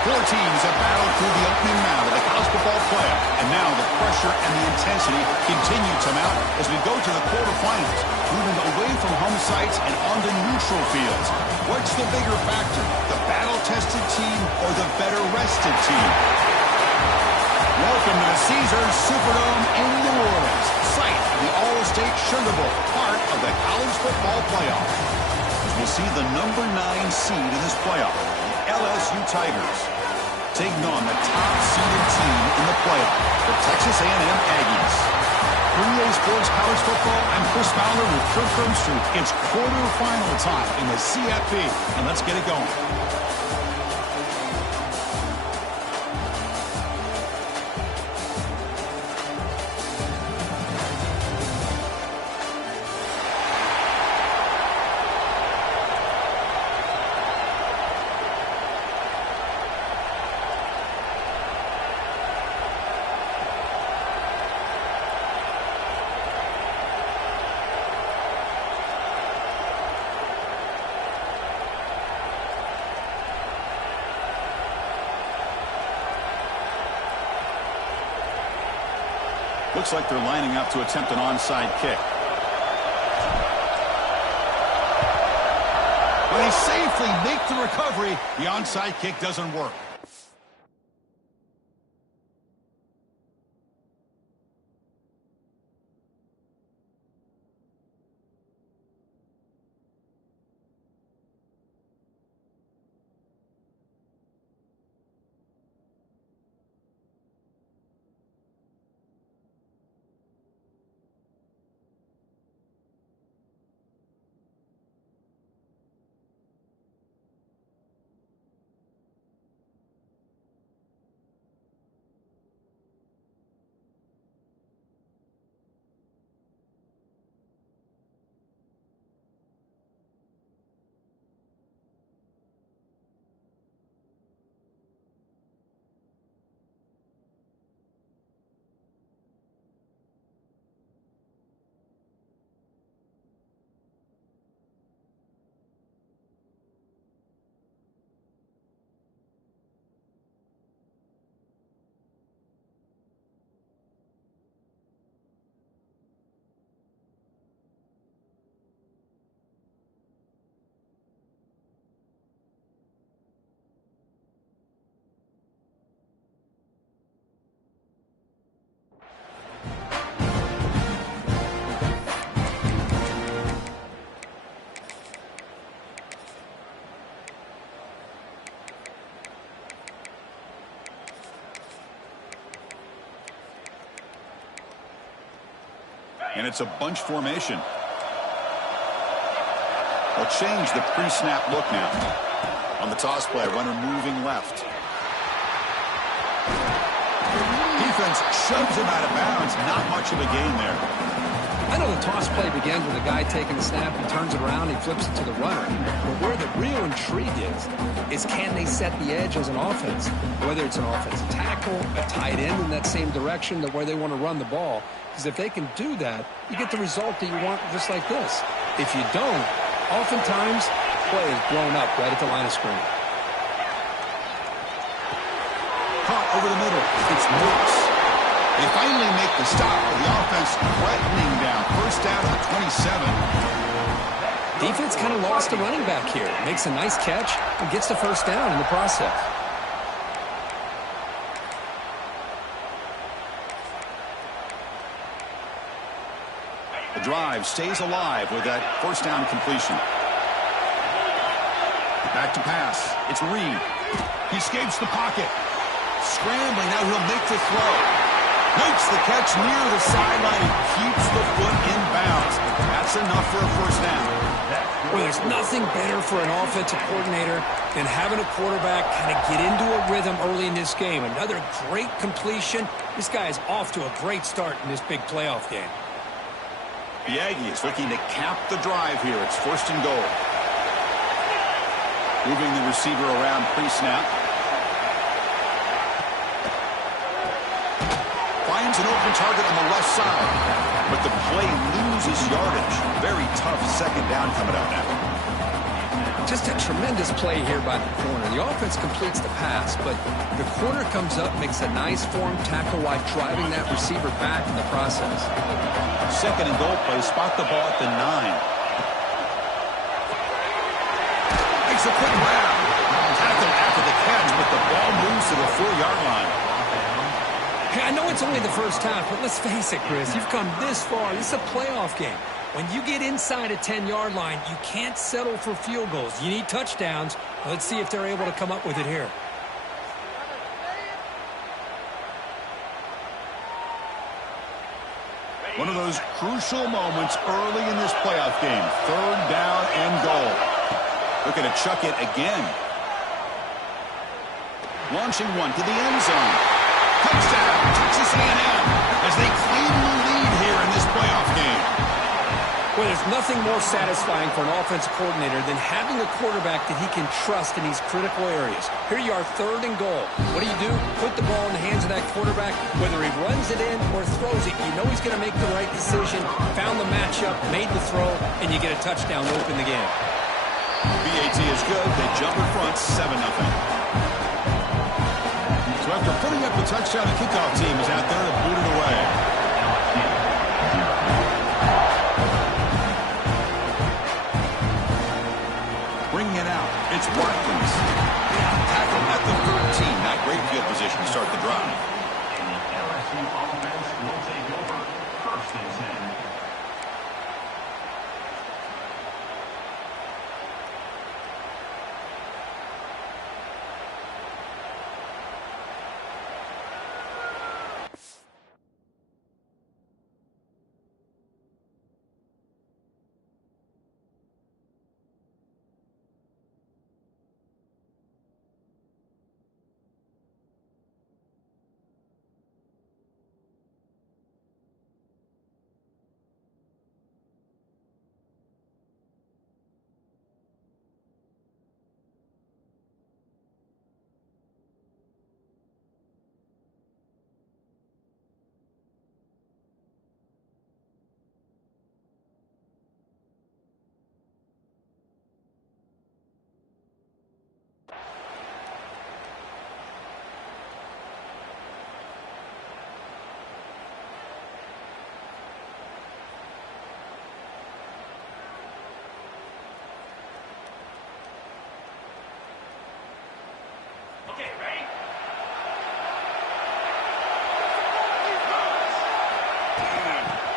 Four teams have battled through the opening round of the college football playoff, and now the pressure and the intensity continue to mount as we go to the quarterfinals, moving away from home sites and onto neutral fields. What's the bigger factor, the battle-tested team or the better-rested team? Welcome to the Caesars Superdome in New Orleans, site of the All-State Sugar Bowl, part of the college football playoff. As we'll see the number 9 seed in this playoff, LSU Tigers, taking on the top-seeded team in the playoff, the Texas A&M Aggies. For EA Sports College Football, I'm Chris Fowler with Kirk Herbstreit. It's quarterfinal time in the CFP, and let's get it going. Looks like they're lining up to attempt an onside kick. When they safely make the recovery, the onside kick doesn't work. And it's a bunch formation. They'll change the pre-snap look now. On the toss play, runner moving left. Defense shoves him out of bounds. Not much of a gain there. I know the toss play begins with a guy taking the snap, he turns it around, he flips it to the runner. But where the real intrigue is can they set the edge as an offense? Whether it's an offensive tackle, a tight end in that same direction, where they want to run the ball. Because if they can do that, you get the result that you want just like this. If you don't, oftentimes, play is blown up right at the line of scrimmage. Caught over the middle. It's Brooks. They finally make the stop with the offense threatening down. First down to the 27. Defense kind of lost a running back here. Makes a nice catch and gets the first down in the process. The drive stays alive with that first down completion. Back to pass. It's Reed. He escapes the pocket. Scrambling. Now he'll make the throw. Makes the catch near the sideline and keeps the foot in bounds. That's enough for a first down. Well, there's nothing better for an offensive coordinator than having a quarterback kind of get into a rhythm early in this game. Another great completion. This guy is off to a great start in this big playoff game. The Aggies looking to cap the drive here. It's first and goal. Moving the receiver around pre-snap. Finds an open target on the left side. But the play loses yardage. Very tough second down coming out now. Just a tremendous play here by the corner. The offense completes the pass, but the corner comes up, makes a nice form tackle while driving that receiver back in the process. Second and goal play. Spot the ball at the 9. Makes a quick grab. Tackle after the catch, but the ball moves to the 4-yard line. Hey, I know it's only the first half, but let's face it, Chris. You've come this far. This is a playoff game. When you get inside a 10-yard line, you can't settle for field goals. You need touchdowns. Let's see if they're able to come up with it here. One of those crucial moments early in this playoff game. 3rd down and goal. Looking to chuck it again. Launching one to the end zone. Touchdown, Texas A&M, as they claim the lead here in this playoff game. Well, there's nothing more satisfying for an offensive coordinator than having a quarterback that he can trust in these critical areas. Here you are, 3rd and goal. What do? Put the ball in the hands of that quarterback. Whether he runs it in or throws it, you know he's going to make the right decision. Found the matchup, made the throw, and you get a touchdown to open the game. BAT is good. They jump in front, 7-0. So after putting up the touchdown, the kickoff team is out there to boot it away. Bringing it out, it's Watkins. Tackle at the 13. Not great field position to start the drive. And the LSU offense will take over 1st and 10.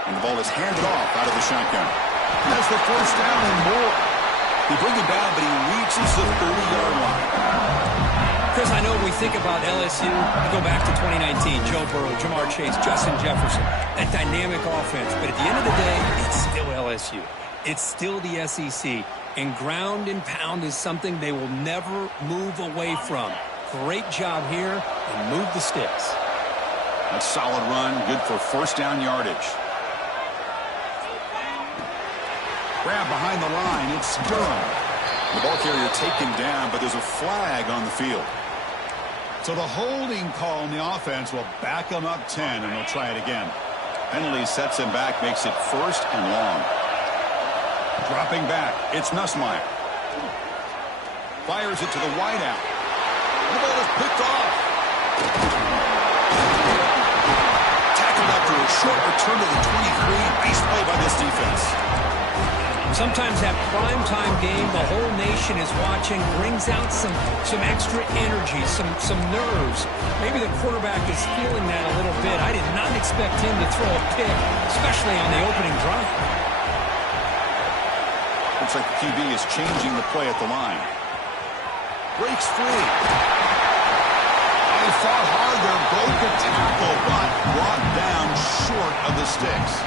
And the ball is handed off out of the shotgun. That's the 1st down and more. He brings it down, but he reaches the 30-yard line. Chris, I know when we think about LSU, I go back to 2019, Joe Burrow, Jamar Chase, Justin Jefferson, that dynamic offense. But at the end of the day, it's still LSU. It's still the SEC. And ground and pound is something they will never move away from. Great job here, and move the sticks. A solid run, good for 1st down yardage. Grab behind the line, it's Durham. The ball carrier taken down, but there's a flag on the field. So the holding call on the offense will back them up 10, and they'll try it again. Penalty sets him back, makes it 1st and long. Dropping back, it's Nussmeier. Fires it to the wideout. The ball is picked off. Tackled after a short return to the 23. Nice play by this defense. Sometimes that primetime game, the whole nation is watching, brings out some extra energy, some nerves. Maybe the quarterback is feeling that a little bit. I did not expect him to throw a pick, especially on the opening drive. Looks like the QB is changing the play at the line. Breaks free. He fought hard there, broke a tackle, but brought down short of the sticks.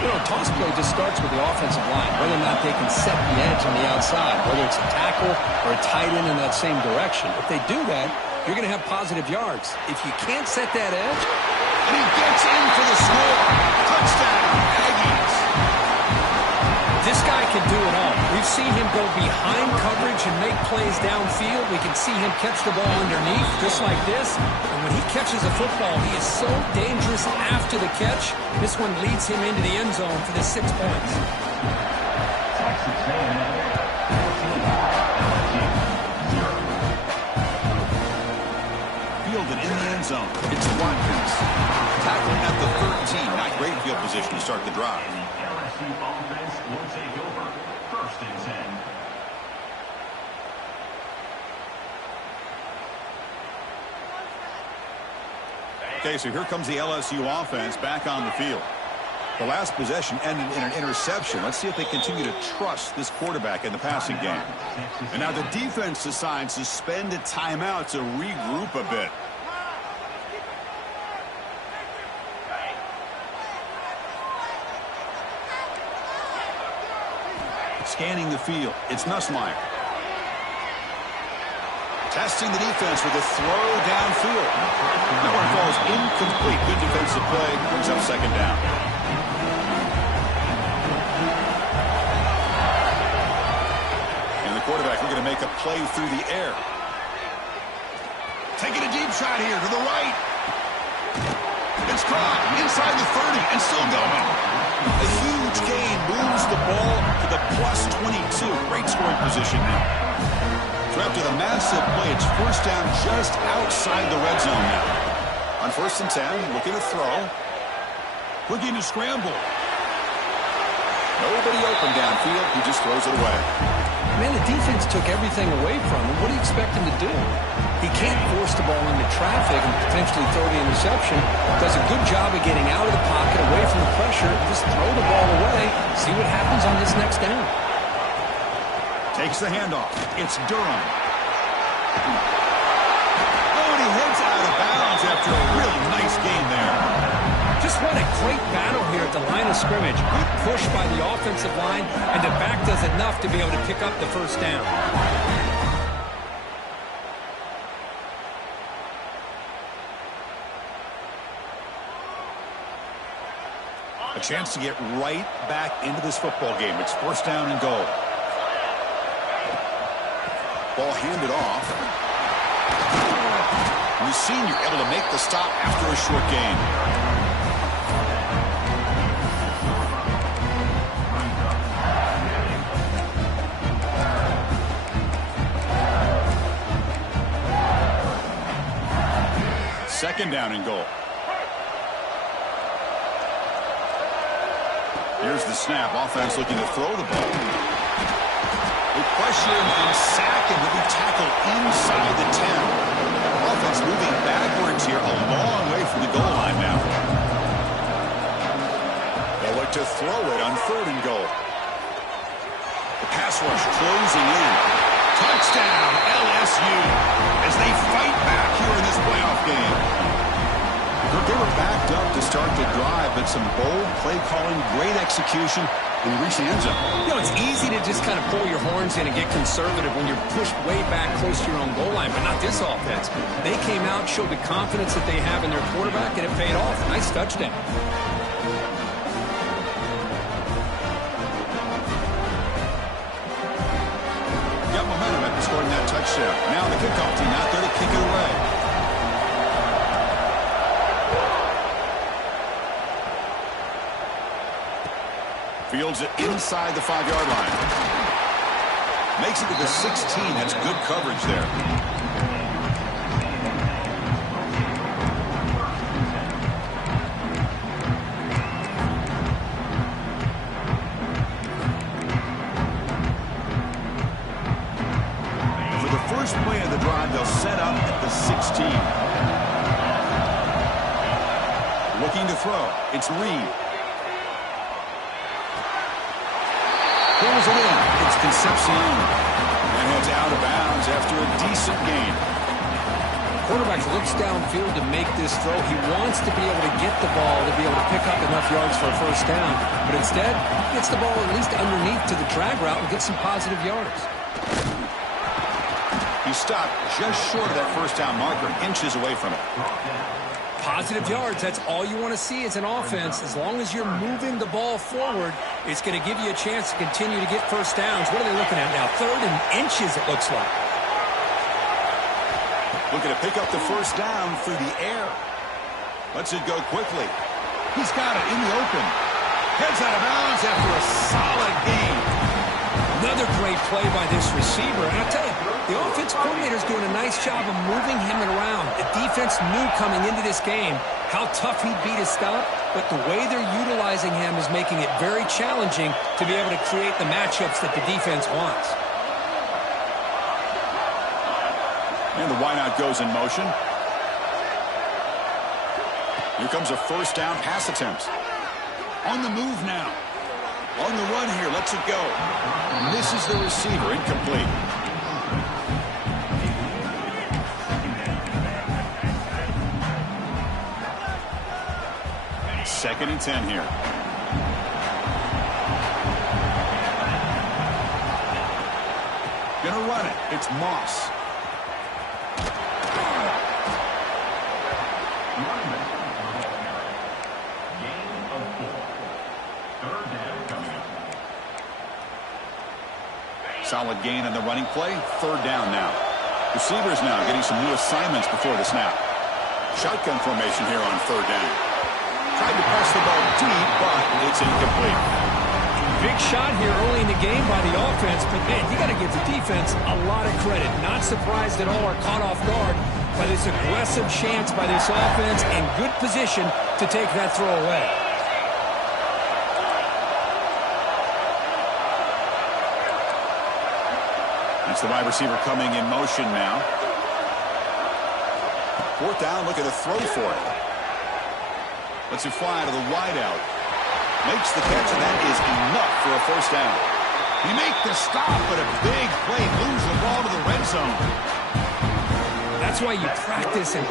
You know, a toss play just starts with the offensive line, whether or not they can set the edge on the outside, whether it's a tackle or a tight end in that same direction. If they do that, you're going to have positive yards. If you can't set that edge, and he gets in for the score. Touchdown, Aggies. This guy can do it all. We've seen him go behind coverage and make plays downfield. We can see him catch the ball underneath, just like this. And when he catches a football, he is so dangerous after the catch. This one leads him into the end zone for the 6 points. Texas A&M, 14. end zone. It's Watkins. Tackled at the 13. Not great field position to start the drive. And the LSU offense will take over. 1st and 10. Okay, so here comes the LSU offense back on the field. The last possession ended in an interception. Let's see if they continue to trust this quarterback in the passing game. And now the defense decides to spend a timeout to regroup a bit. Scanning the field, it's Nussmeier. Testing the defense with a throw downfield. That one falls incomplete. Good defensive play. Brings up 2nd down. And the quarterback looking to make a play through the air. Taking a deep shot here to the right. It's caught inside the 30 and still going. A huge gain moves the ball to the plus 22. Great scoring position now. So after the massive play, it's 1st down just outside the red zone now. On 1st and 10, looking to throw. Looking to scramble. Nobody open downfield. He just throws it away. Man, the defense took everything away from him. What do you expect him to do? He can't force the ball into traffic and potentially throw the interception. Does a good job of getting out of the pocket, away from the pressure. Just throw the ball away. See what happens on this next down. Takes the handoff. It's Durham. Oh, and he heads out of bounds after a really nice game there. Just what a great battle here at the line of scrimmage. Good push by the offensive line, and the back does enough to be able to pick up the 1st down. A chance to get right back into this football game. It's 1st down and goal. Ball handed off. And the senior able to make the stop after a short gain. Second down and goal. Here's the snap. Offense looking to throw the ball. They pressure him and sack him. He'll be tackled inside the 10. Offense moving backwards here, a long way from the goal line now. They'll look to throw it on 3rd and goal. The pass rush closing in. Touchdown, LSU, as they fight back here in this playoff game. They were backed up to start the drive, but some bold play calling, great execution, and reach the end zone. You know, it's easy to just kind of pull your horns in and get conservative when you're pushed way back close to your own goal line, but not this offense. They came out, showed the confidence that they have in their quarterback, and it paid off. Nice touchdown. Got momentum after scoring that touchdown. Now the kickoff team out there to kick it away. Fields it inside the 5-yard line. Makes it to the 16. That's good coverage there. For the first play of the drive, they'll set up at the 16. Looking to throw. It's Reed. Pulls it in. It's Concepcion. And heads out of bounds after a decent gain. Quarterback looks downfield to make this throw. He wants to be able to get the ball to be able to pick up enough yards for a 1st down. But instead, he gets the ball at least underneath to the drag route and gets some positive yards. He stopped just short of that 1st down marker, inches away from it. Positive yards, that's all you want to see as an offense. As long as you're moving the ball forward, it's going to give you a chance to continue to get 1st downs. What are they looking at now? 3rd and inches, it looks like. Looking to pick up the 1st down through the air. Lets it go quickly. He's got it in the open. Heads out of bounds after a solid gain. Another great play by this receiver. And I tell you, The offense coordinator is doing a nice job of moving him around. The defense knew coming into this game how tough he'd be to stop, but the way they're utilizing him is making it very challenging to be able to create the matchups that the defense wants. And the wideout goes in motion. Here comes a first down pass attempt. On the move now. On the run here, lets it go. Misses the receiver, incomplete. Second and 10 here. Gonna run it. It's Moss. Solid gain on the running play. Third down now. Receivers now getting some new assignments before the snap. Shotgun formation here on third down. Tried to press the ball deep, but it's incomplete. Big shot here early in the game by the offense, but man, you got to give the defense a lot of credit. Not surprised at all or caught off guard by this aggressive chance by this offense and good position to take that throw away. That's the wide receiver coming in motion now. Fourth down, looking to throw for it. Lets it fly to the wideout. Makes the catch, and that is enough for a first down. He make the stop, but a big play moves the ball to the red zone. That's why you practice and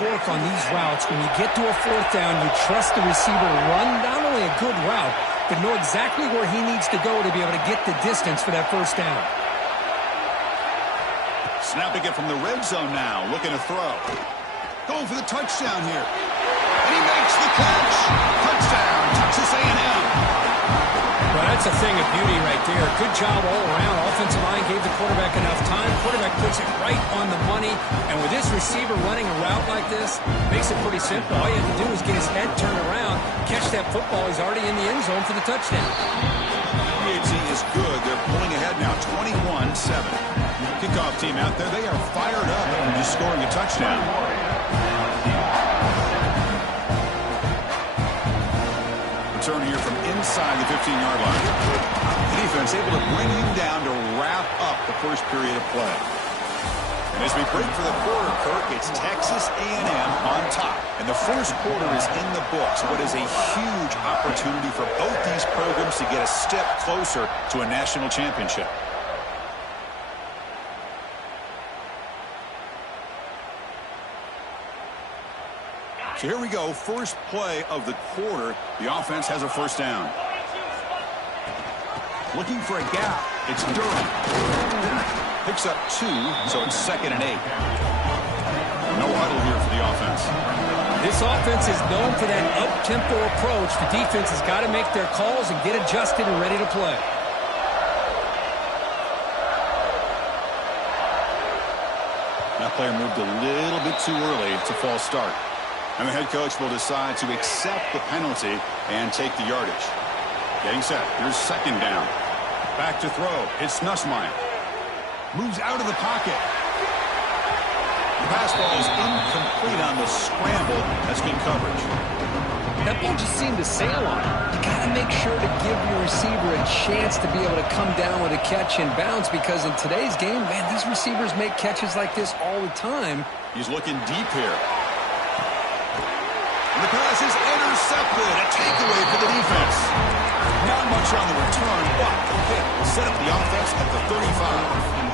work on these routes. When you get to a fourth down, you trust the receiver to run not only a good route, but know exactly where he needs to go to be able to get the distance for that first down. Snapping it from the red zone now, looking to throw. Going for the touchdown here. And he makes the catch. Touchdown, Texas A&M. Well, that's a thing of beauty right there. Good job all around. Offensive line gave the quarterback enough time. Quarterback puts it right on the money. And with this receiver running a route like this, makes it pretty simple. All you have to do is get his head turned around, catch that football. He's already in the end zone for the touchdown. PAT is good. They're pulling ahead now, 21-7. Kickoff team out there. They are fired up after just scoring a touchdown. Return here from inside the 15-yard line. The defense able to bring him down to wrap up the first period of play. And as we break for the quarter, Kirk, it's Texas A&M on top. And the first quarter is in the books. What is a huge opportunity for both these programs to get a step closer to a national championship. So here we go, first play of the quarter. The offense has a first down. Looking for a gap. It's Durham. Picks up 2, so it's 2nd and 8. No huddle here for the offense. This offense is known for that up-tempo approach. The defense has got to make their calls and get adjusted and ready to play. That player moved a little bit too early. It's a false start. And the head coach will decide to accept the penalty and take the yardage. Getting set. Here's second down. Back to throw. It's Nussmeier. Moves out of the pocket. The pass ball is incomplete on the scramble. That's good coverage. That ball just seemed to sail on him. You got to make sure to give your receiver a chance to be able to come down with a catch and bounce, because in today's game, man, these receivers make catches like this all the time. He's looking deep here. And the pass is intercepted. A takeaway for the defense. Not much on the return, but the hit will set up the offense at the 35.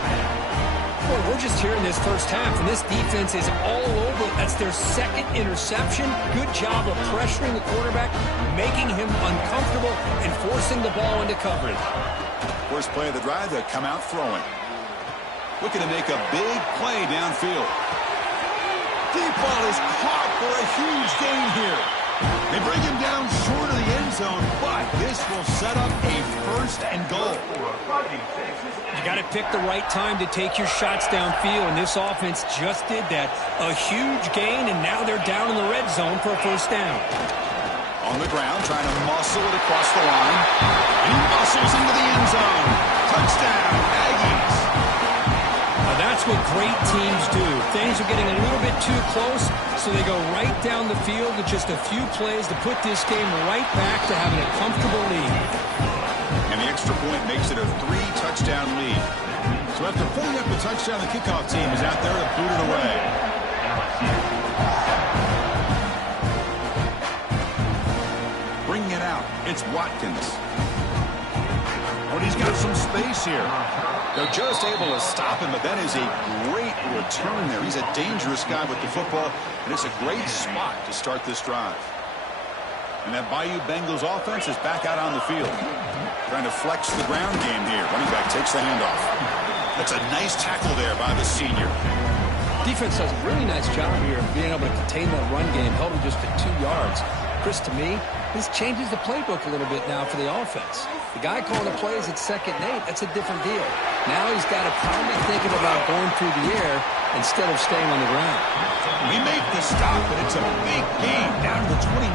Boy, we're just here in this first half, and this defense is all over. That's their second interception. Good job of pressuring the quarterback, making him uncomfortable, and forcing the ball into coverage. First play of the drive, they come out throwing. Looking to make a big play downfield. Deep ball is caught for a huge gain here. They bring him down short of the end zone, but this will set up a first and goal. You got to pick the right time to take your shots downfield, and this offense just did that. A huge gain, and now they're down in the red zone for a first down. On the ground, trying to muscle it across the line. And he muscles into the end zone. Touchdown, Aggies. That's what great teams do. Things are getting a little bit too close, so they go right down the field with just a few plays to put this game right back to having a comfortable lead. And the extra point makes it a 3-touchdown lead. So after pulling up the touchdown, the kickoff team is out there to boot it away. Bringing it out, it's Watkins. Oh, and he's got some space here. They're just able to stop him, but that is a great return there. He's a dangerous guy with the football, and it's a great spot to start this drive. And that Bayou Bengals offense is back out on the field. Trying to flex the ground game here. Running back takes the handoff. That's a nice tackle there by the senior. Defense does a really nice job here of being able to contain that run game, held him just to 2 yards. Chris, to me, this changes the playbook a little bit now for the offense. The guy calling the plays at 2nd and 8, that's a different deal. Now he's got to probably thinking about going through the air instead of staying on the ground. We make the stop, but it's a big gain down to the 29.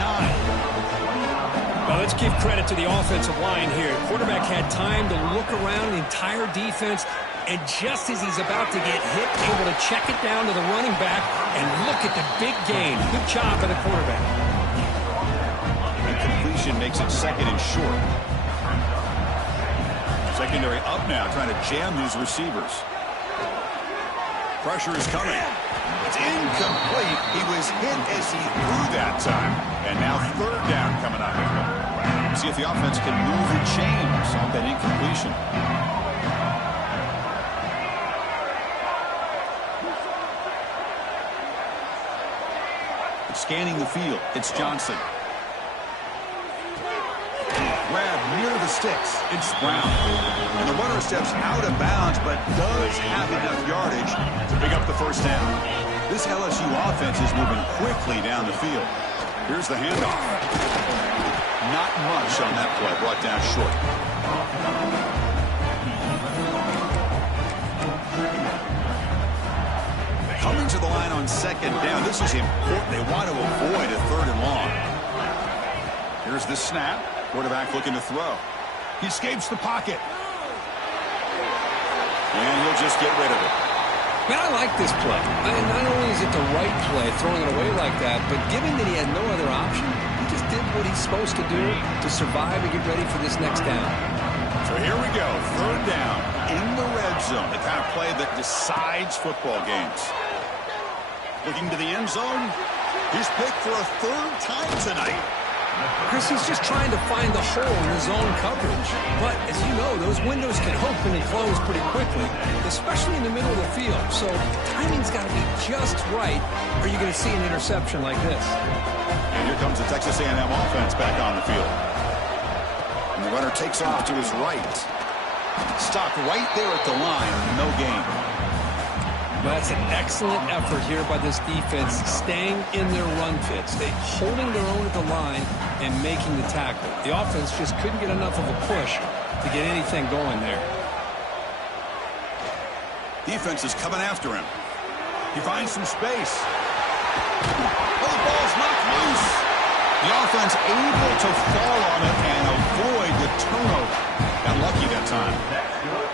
Well, let's give credit to the offensive line here. Quarterback had time to look around the entire defense, and just as he's about to get hit, able to check it down to the running back, and look at the big gain. Good job by the quarterback. And completion makes it 2nd and short. Secondary up now, trying to jam these receivers. Pressure is coming. It's incomplete. He was hit as he threw that time. And now 3rd down coming up. See if the offense can move the chains off that incompletion. Scanning the field, it's Johnson. Grab near the sticks, it's Brown. And the runner steps out of bounds, but does have enough yardage to pick up the 1st down. This LSU offense is moving quickly down the field. Here's the handoff. Not much on that play, brought down short. Coming to the line on 2nd down. This is important. They want to avoid a 3rd and long. Here's the snap. Quarterback looking to throw. He escapes the pocket. And he'll just get rid of it. Man, I like this play. Not only is it the right play, throwing it away like that, but given that he had no other option, he just did what he's supposed to do to survive and get ready for this next down. So here we go. 3rd down in the red zone. The kind of play that decides football games. Looking to the end zone. He's picked for a 3rd time tonight. Chris, he's just trying to find the hole in the zone coverage. But, as you know, those windows can open and close pretty quickly, especially in the middle of the field. So timing's got to be just right, or you're going to see an interception like this. And here comes the Texas A&M offense back on the field. And the runner takes off to his right. Stopped right there at the line. No gain. That's an excellent effort here by this defense, staying in their run fits. They holding their own at the line and making the tackle. The offense just couldn't get enough of a push to get anything going there. Defense is coming after him. He finds some space. Oh, the ball's knocked loose. The offense able to fall on it and avoid the turnover. Got lucky that time.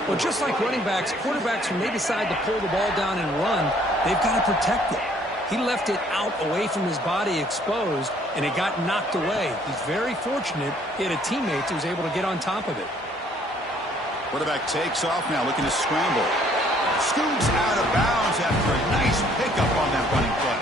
Well, just like running backs, quarterbacks, when they decide to pull the ball down and run, they've got to protect it. He left it out away from his body exposed, and it got knocked away. He's very fortunate he had a teammate who was able to get on top of it. Quarterback takes off now, looking to scramble. Scoots out of bounds after a nice pickup on that running play.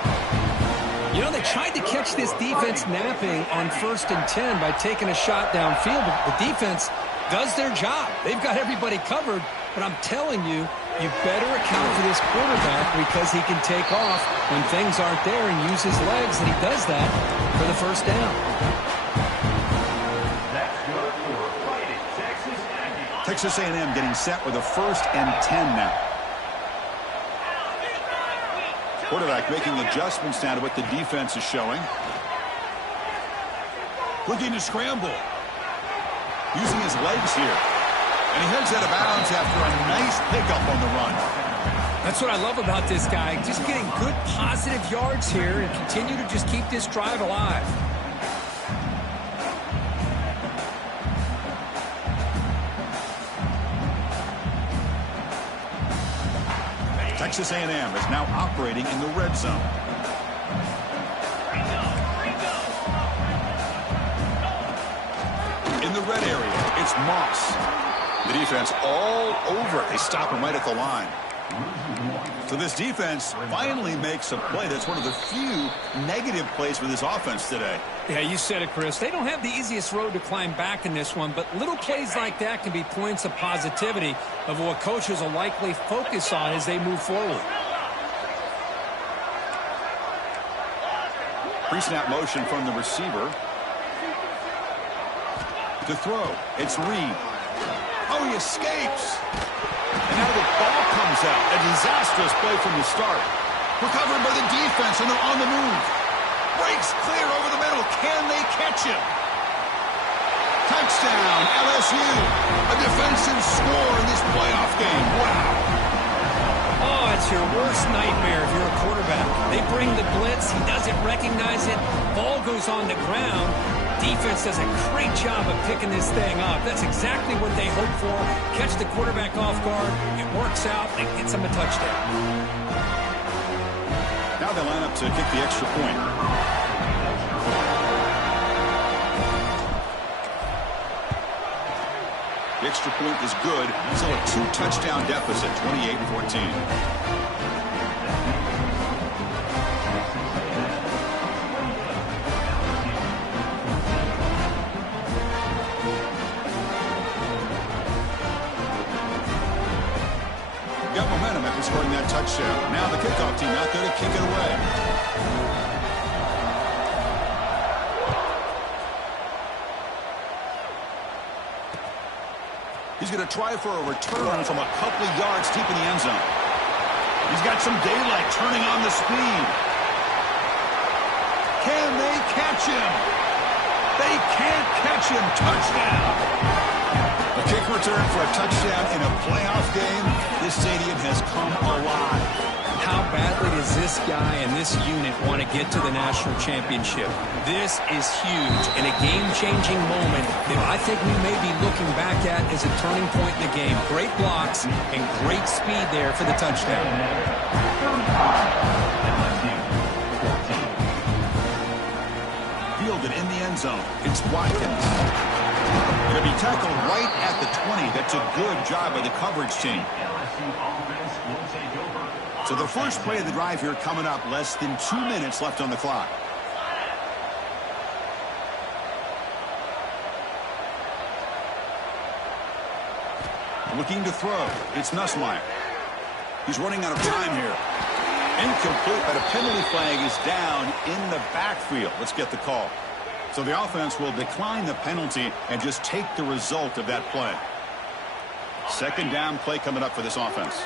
You know, they tried to catch this defense napping on 1st and 10 by taking a shot downfield, but the defense does their job. They've got everybody covered, but I'm telling you, you better account for this quarterback because he can take off when things aren't there and use his legs, and he does that for the 1st down. Texas A&M getting set with a 1st and 10 now. Quarterback making adjustments now to what the defense is showing. Looking to scramble. Using his legs here. And he heads out of bounds after a nice pickup on the run. That's what I love about this guy. Just getting good positive yards here and continue to just keep this drive alive. Texas A&M is now operating in the red zone. In the red area, it's Moss. The defense all over it. They stop him right at the line. So this defense finally makes a play. That's one of the few negative plays for this offense today. Yeah, you said it, Chris. They don't have the easiest road to climb back in this one, but little plays like that can be points of positivity of what coaches will likely focus on as they move forward. Pre-snap motion from the receiver. To throw, it's Reed. Oh, he escapes. And now the ball comes out. A disastrous play from the start. Recovered by the defense, and they're on the move. Breaks clear over the middle. Can they catch him? Touchdown, LSU. A defensive score in this playoff game. Wow. Oh, it's your worst nightmare if you're a quarterback. They bring the blitz. He doesn't recognize it. Ball goes on the ground. Defense does a great job of picking this thing up. That's exactly what they hope for. Catch the quarterback off guard. It works out and gets him a touchdown. Now they line up to kick the extra point. The extra point is good. Still a 2-touchdown deficit, 28-14. Got momentum after scoring that touchdown. Now the kickoff team out there to kick it away. He's going to try for a return from a couple of yards deep in the end zone. He's got some daylight turning on the speed. Can they catch him? They can't catch him. Touchdown. A kick return for a touchdown in a playoff game. This stadium has come alive. How badly does this guy and this unit want to get to the national championship? This is huge and a game-changing moment that I think we may be looking back at as a turning point in the game. Great blocks and great speed there for the touchdown. Fielded in the end zone. It's Watkins. Going to be tackled right at the 20. That's a good job by the coverage team. So the first play of the drive here coming up. Less than 2 minutes left on the clock. Looking to throw. It's Nussmeier. He's running out of time here. Incomplete, but a penalty flag is down in the backfield. Let's get the call. So the offense will decline the penalty and just take the result of that play. Second down play coming up for this offense.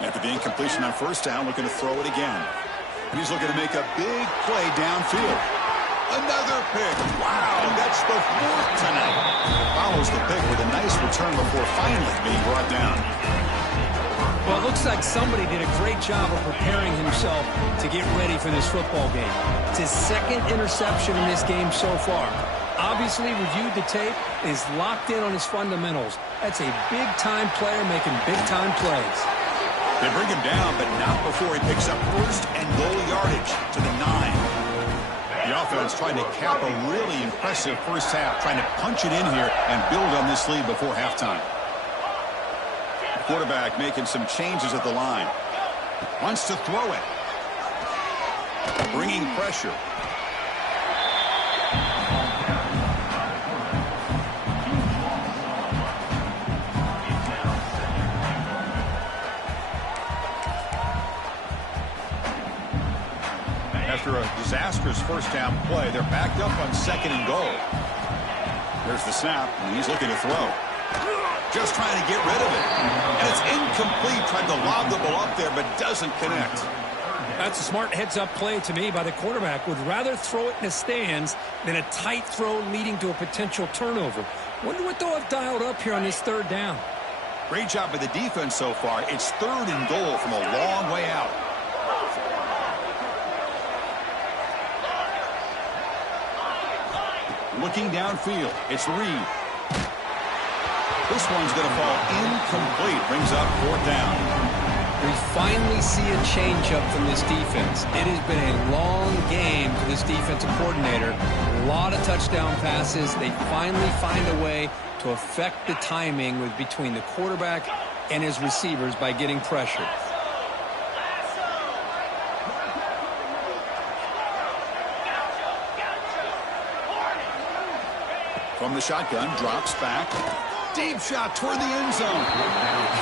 After the incompletion on first down, looking to throw it again. He's looking to make a big play downfield. Another pick. Wow, that's the fourth tonight. Follows the pick with a nice return before finally being brought down. Well, it looks like somebody did a great job of preparing himself to get ready for this football game. It's his second interception in this game so far. Obviously reviewed the tape, is locked in on his fundamentals. That's a big-time player making big-time plays. They bring him down, but not before he picks up first and goal yardage to the 9. The offense trying to cap a really impressive first half, trying to punch it in here and build on this lead before halftime. The quarterback making some changes at the line. Wants to throw it. Bringing pressure. After a disastrous first down play, they're backed up on second and goal. There's the snap, and he's looking to throw. Just trying to get rid of it. And it's incomplete, trying to lob the ball up there, but doesn't connect. That's a smart heads-up play to me by the quarterback. Would rather throw it in the stands than a tight throw leading to a potential turnover. Wonder what they'll have dialed up here on this third down. Great job by the defense so far. It's third and goal from a long way out. Looking downfield, it's Reed. This one's going to fall incomplete. Brings up 4th down. We finally see a change-up from this defense. It has been a long game for this defensive coordinator. A lot of touchdown passes. They finally find a way to affect the timing between the quarterback and his receivers by getting pressure. From the shotgun, drops back. Deep shot toward the end zone.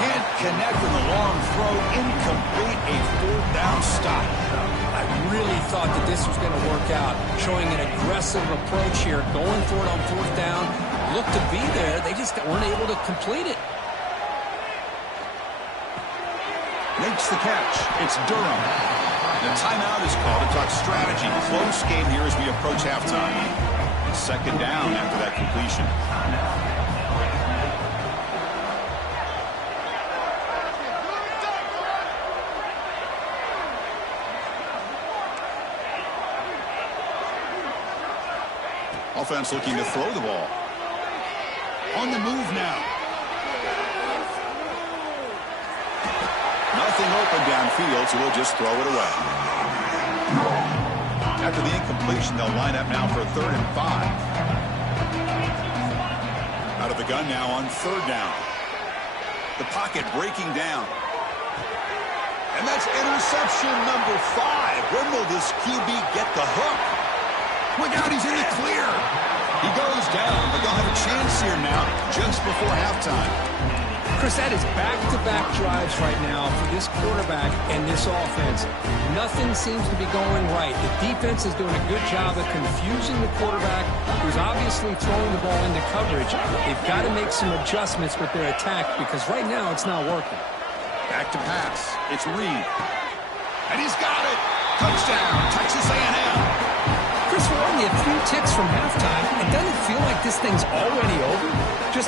Can't connect with a long throw. Incomplete. A 4th down stop. I really thought that this was going to work out. Showing an aggressive approach here. Going for it on 4th down. Looked to be there. They just weren't able to complete it. Makes the catch. It's Durham. The timeout is called to talk strategy. Close game here as we approach halftime. 2nd down after that completion. Offense looking to throw the ball. On the move now. Nothing open downfield, so we'll just throw it away. After the incompletion, they'll line up now for 3rd and 5. Out of the gun now on 3rd down. The pocket breaking down. And that's interception number 5. When will this QB get the hook? Look out, he's in the clear. He goes down, but they'll have a chance here now just before halftime. Chris, that is back-to-back drives right now for this quarterback and this offense. Nothing seems to be going right. The defense is doing a good job of confusing the quarterback, who's obviously throwing the ball into coverage. They've got to make some adjustments with their attack because right now it's not working. Back to pass. It's Reed. And he's got it. Touchdown, Texas A&M. Chris, we're only a few ticks from halftime. It doesn't feel like this thing's already over. Just